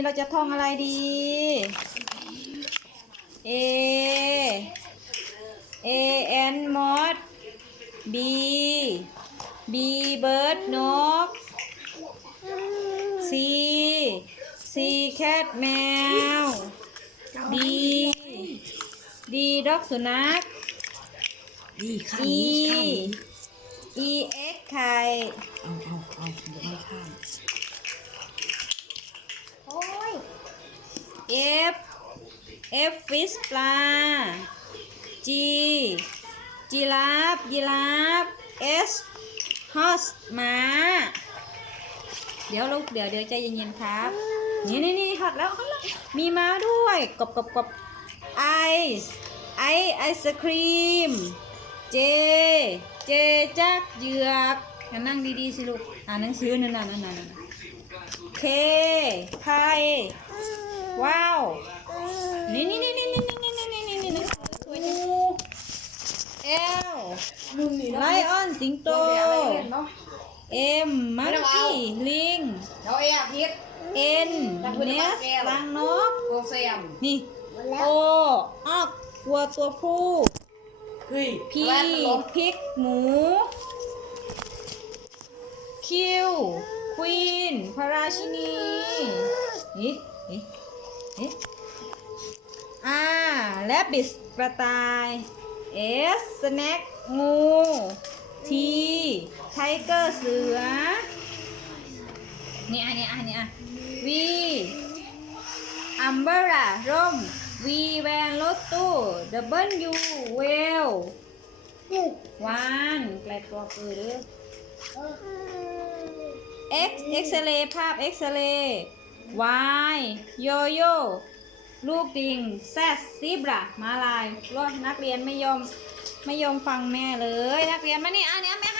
นี้เราจะท่องอะไรดี A A N มด B B เบิร์ดนก C C แคทแมว D D ด็อกสุนัขดีข้าง E นี้ข้างนี้ E X ไข่เอาเอาเอาเดี๋ยวไม่ข้าม โอ้ย F F fish ปลา G จีราฟยีราฟ S horse ม้า เดี๋ยวลูกเดี๋ยวเดี๋ยวใจเย็นๆครับ นี่นี่นี่หัดแล้วหัดแล้วมีม้าด้วยกบกบกบไอซ์ไอไอศครีม เจ เจจักเหยือกนนั่งดีๆสิลูก อ่านหนังสือนั่นน่ะนั่นน่ะนั่นน่ะเคไพ ว้าว นี่นี่นี่นี่นี่นี่นี่นี่นี่นี่หนังสือสวยจังเอลมึงนี่ไลเนาะออนสิงโตเนาะเอ็มมังกี้ลิงเราเอะพิษเอ็นเนสงแก้วรังนกโปรเซียมนี่ โอออกตัวตัวผู้พีแว่นลบพริกหมู คิวควีนพระราชินีนี่นี่ อาแลบบิสกระต่ายเอสสแน็คงูทีไทเกอร์เสือนี่อันนี้อันนี้อะวีอัมเบร่าร่มวีแวนรถตู้ดับเบิลยูเวลวานแปลตัวคือหรือ X เอ็กซเรย์ภาพเอ็กซเรย์ Y โยโย่ลูกดิงแซซีบระมาลายรถนักเรียนไม่ยอมไม่ยอมฟังแม่เลย นักเรียนมานี่อันนี้แม่ค